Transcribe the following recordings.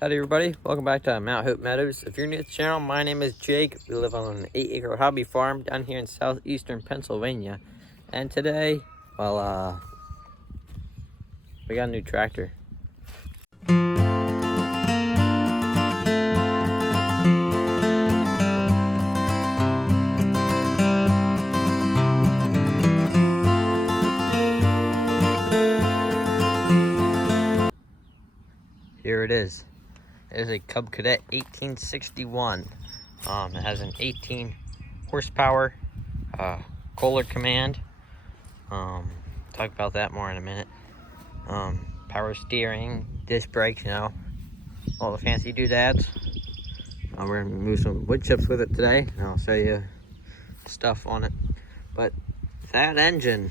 Howdy everybody, welcome back to Mount Hope Meadows. If you're new to the channel, my name is Jake. We live on an 8-acre hobby farm down here in southeastern Pennsylvania. And today, well, we got a new tractor. Here it is. It is a Cub Cadet 1861. It has an 18 horsepower Kohler command. Talk about that more in a minute. Power steering, disc brakes, you know, all the fancy doodads. We're gonna move some wood chips with it today, and I'll show you stuff on it. But that engine,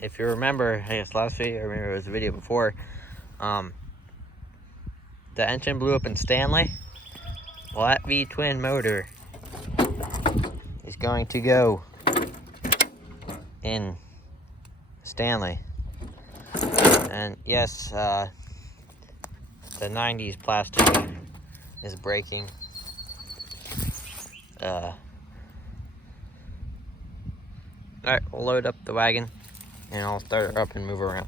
if you remember, I guess last video, or maybe it was a video before, the engine blew up in Stanley. Well, that V-twin motor is going to go in Stanley. And yes, the 90s plastic is breaking. Alright, we'll load up the wagon and I'll start her up and move her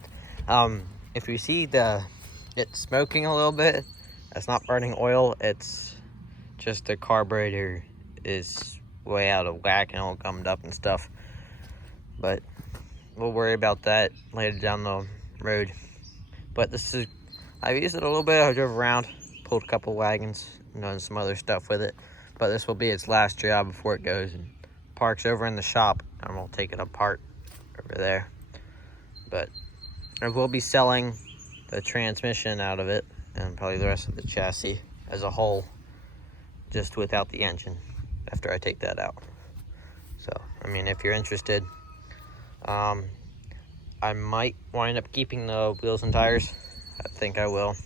around. If you see it's smoking a little bit, that's not burning oil, it's just the carburetor is way out of whack and all gummed up and stuff. But we'll worry about that later down the road. But I've used it a little bit. I drove around, pulled a couple wagons, and done some other stuff with it. But this will be its last job before it goes and parks over in the shop, and we'll take it apart over there. But I will be selling the transmission out of it and probably the rest of the chassis as a whole, just without the engine after I take that out. So, I mean, if you're interested, I might wind up keeping the wheels and tires. I think I will,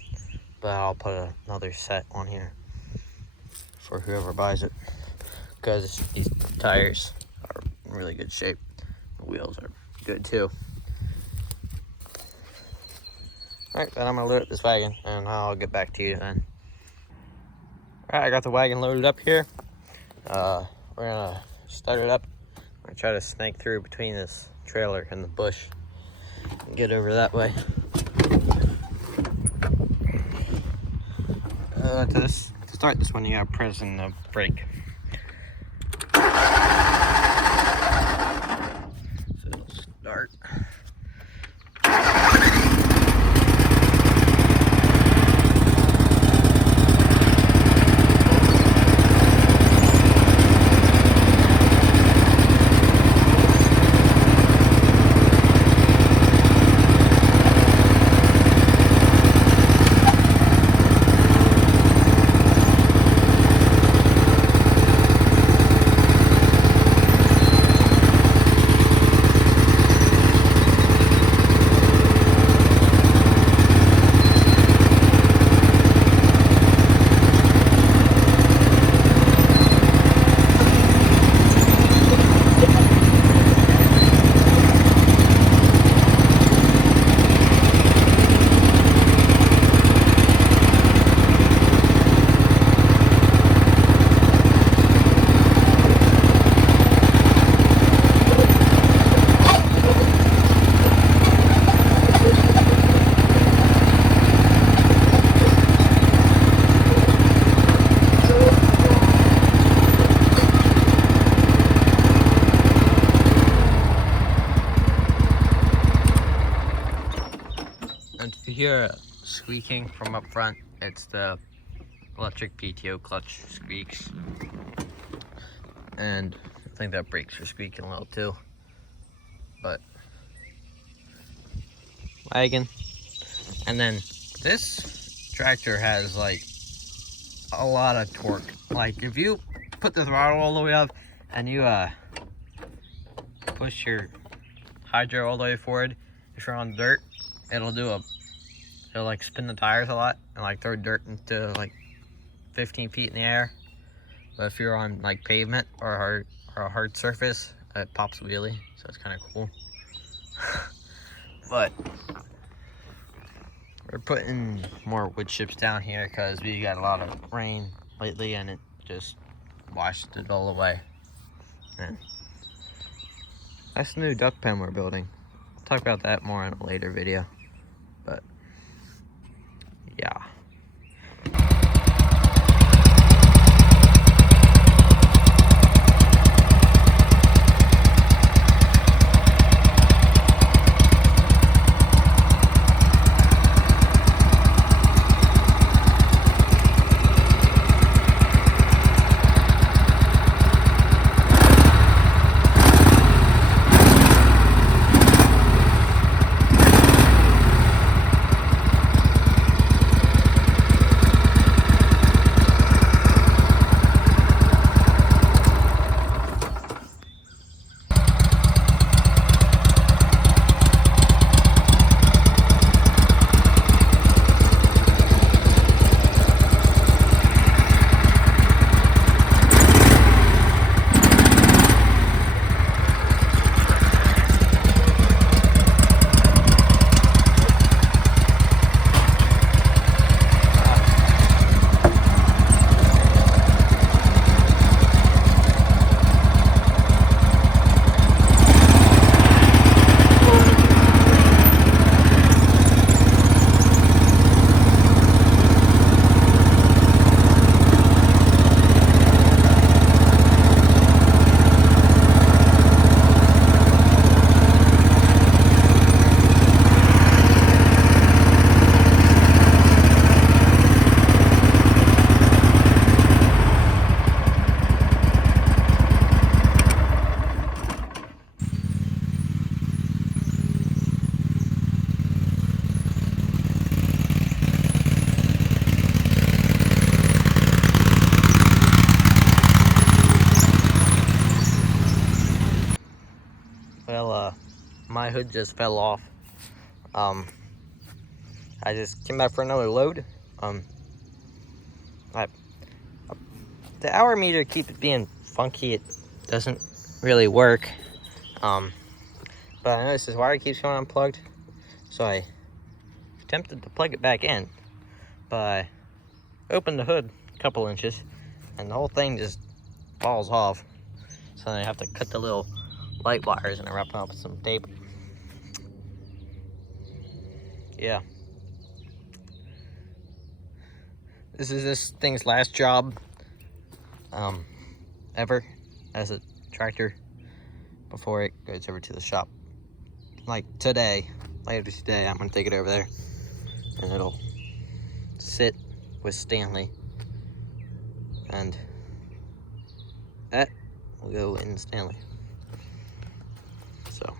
but I'll put another set on here for whoever buys it, because these tires are in really good shape. The wheels are good too. Alright, then I'm gonna load up this wagon and I'll get back to you then. Alright, I got the wagon loaded up here. We're gonna start it up. I'm gonna try to snake through between this trailer and the bush and get over that way. To start this one, you gotta press in the brake. So it'll start. And if you hear a squeaking from up front, it's the electric PTO clutch squeaks. And I think that brakes are squeaking a little too. But wagon. And then this tractor has like a lot of torque. Like if you put the throttle all the way up and you push your hydro all the way forward, if you're on dirt, it'll like spin the tires a lot and like throw dirt into like 15 feet in the air. But if you're on like pavement or a hard surface, it pops a wheelie, so it's kind of cool. But We're putting more wood chips down here because we got a lot of rain lately and it just washed it all away. And that's the new duck pen we're building. I'll talk about that more in a later video. But yeah. Well, my hood just fell off. I just came back for another load. The hour meter keeps being funky. It doesn't really work. But I noticed this wire keeps going unplugged. So I attempted to plug it back in. But I opened the hood a couple inches and the whole thing just falls off. So then I have to cut the little light wires and I wrap them up with some tape. Yeah. This is this thing's last job ever as a tractor before it goes over to the shop. Like today, later today, I'm gonna take it over there and it'll sit with Stanley and that will go in Stanley. So.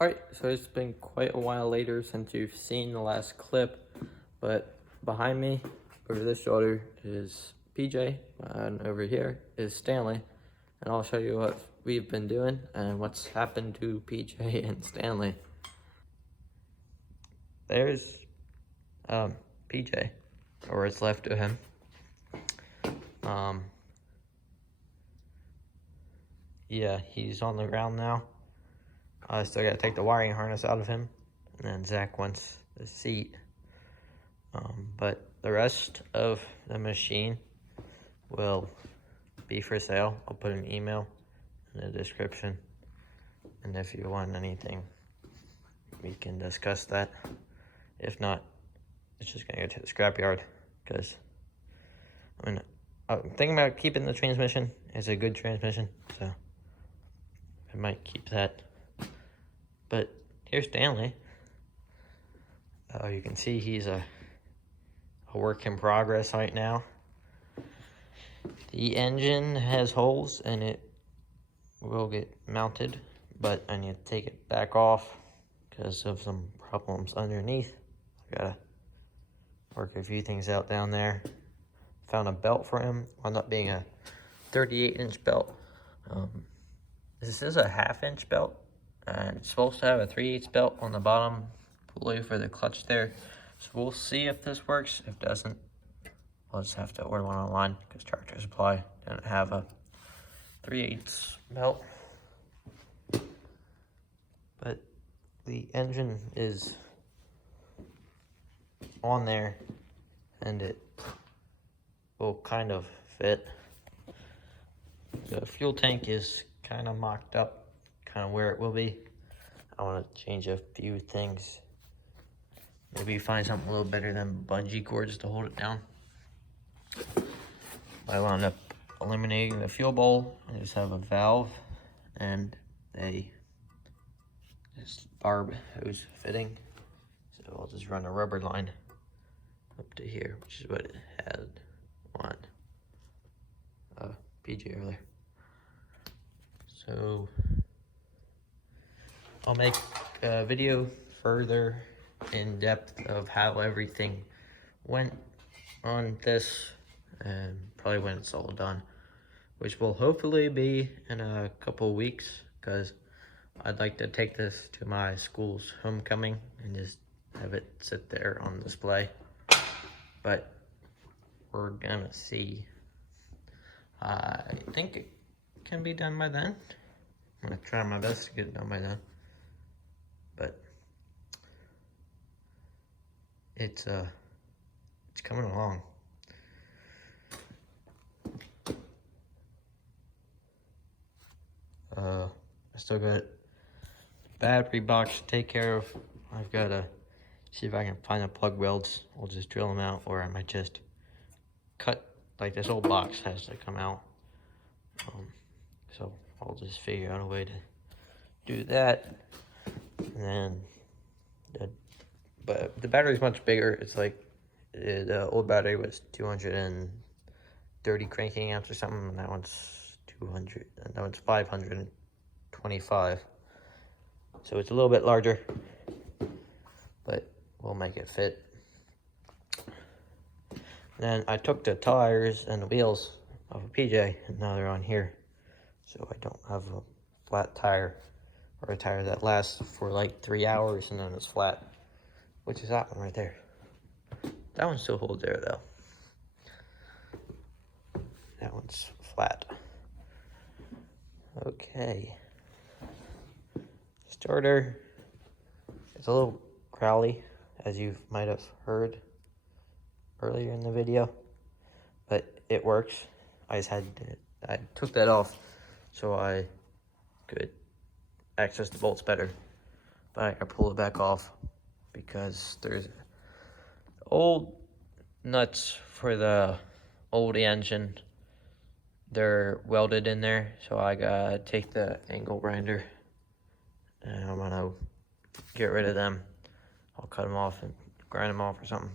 Alright, so it's been quite a while later since you've seen the last clip, but behind me, over this shoulder, is PJ, and over here is Stanley, and I'll show you what we've been doing and what's happened to PJ and Stanley. There's PJ, or what's left of him. Yeah, he's on the ground now. I still gotta take the wiring harness out of him, and then Zach wants the seat. But the rest of the machine will be for sale. I'll put an email in the description, and if you want anything, we can discuss that. If not, it's just gonna go to the scrapyard, because I'm thinking about keeping the transmission. It's a good transmission, so I might keep that. But here's Stanley. You can see he's a work in progress right now. The engine has holes and it will get mounted, but I need to take it back off because of some problems underneath. I gotta work a few things out down there. Found a belt for him, wound up being a 38-inch belt. This is a half-inch belt, and it's supposed to have a 3/8 belt on the bottom pulley for the clutch there. So we'll see if this works. If it doesn't, we'll just have to order one online because Tractor Supply doesn't have a 3/8 belt. But the engine is on there, and it will kind of fit. The fuel tank is kind of mocked up, kind of where it will be. I want to change a few things. Maybe find something a little better than bungee cords to hold it down. I wound up eliminating the fuel bowl. I just have a valve and this barb hose fitting. So I'll just run a rubber line up to here, which is what it had on PJ earlier. So I'll make a video further in depth of how everything went on this, and probably when it's all done, which will hopefully be in a couple weeks, because I'd like to take this to my school's homecoming and just have it sit there on display. But we're gonna see. I think it can be done by then. I'm gonna try my best to get it done by then. But it's coming along. I still got battery box to take care of. I've got to see if I can find the plug welds. We'll just drill them out, or I might just cut, like this old box has to come out. So I'll just figure out a way to do that. And then, but the battery's much bigger. It's like, the old battery was 230 cranking amps or something, and that one's 200, and that one's 525. So it's a little bit larger, but we'll make it fit. Then I took the tires and the wheels off of PJ, and now they're on here. So I don't have a flat tire, or a tire that lasts for like 3 hours and then it's flat, which is that one right there. That one still holds there though. That one's flat. Okay. Starter. It's a little crowly, as you might have heard earlier in the video, but it works. I took that off so I could access the bolts better, but I pulled it back off because there's old nuts for the old engine. They're welded in there, so I gotta take the angle grinder and I'm gonna get rid of them. I'll cut them off and grind them off or something.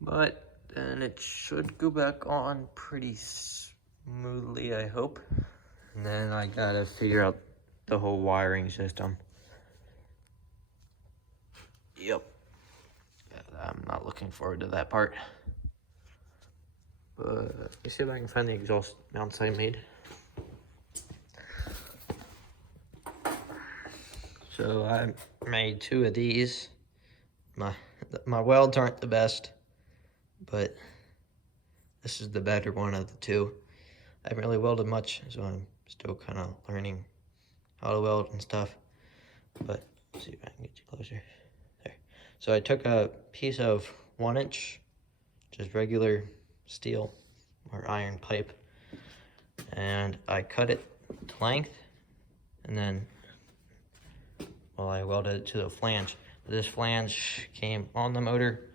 But then it should go back on pretty smoothly, I hope. And then I gotta figure out the whole wiring system. Yep. I'm not looking forward to that part. But let me see if I can find the exhaust mounts I made. So I made 2 of these. My welds aren't the best, but this is the better one of the 2. I haven't really welded much, so I'm still kind of learning how to weld and stuff. But let's see if I can get you closer. There. So I took a piece of 1-inch, just regular steel or iron pipe, and I cut it to length, and then, well, I welded it to the flange. This flange came on the motor.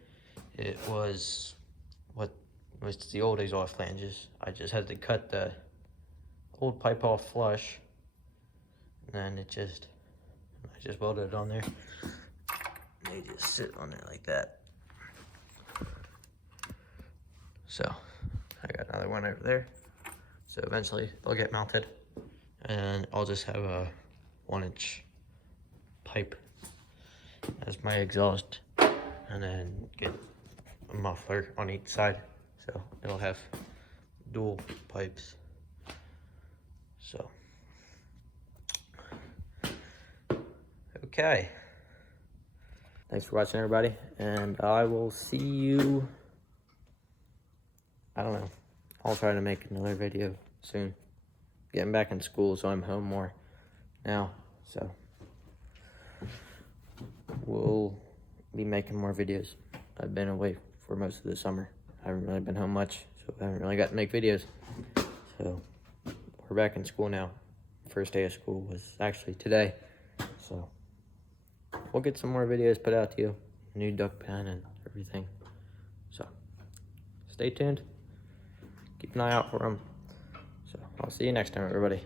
It was the old exhaust flanges. I just had to cut the old pipe off flush, and then I just welded it on there. They just sit on there like that. So I got another one over there. So eventually they'll get mounted, and I'll just have a 1-inch pipe as my exhaust, and then get a muffler on each side, so it'll have dual pipes. So okay, thanks for watching, everybody, and I will see you, I don't know, I'll try to make another video soon. Getting back in school, so I'm home more now, so we'll be making more videos. I've been away for most of the summer. I haven't really been home much, so I haven't really got to make videos. So we're back in school now. First day of school was actually today. So we'll get some more videos put out to you. New duck pen and everything. So stay tuned. Keep an eye out for them. So I'll see you next time, everybody.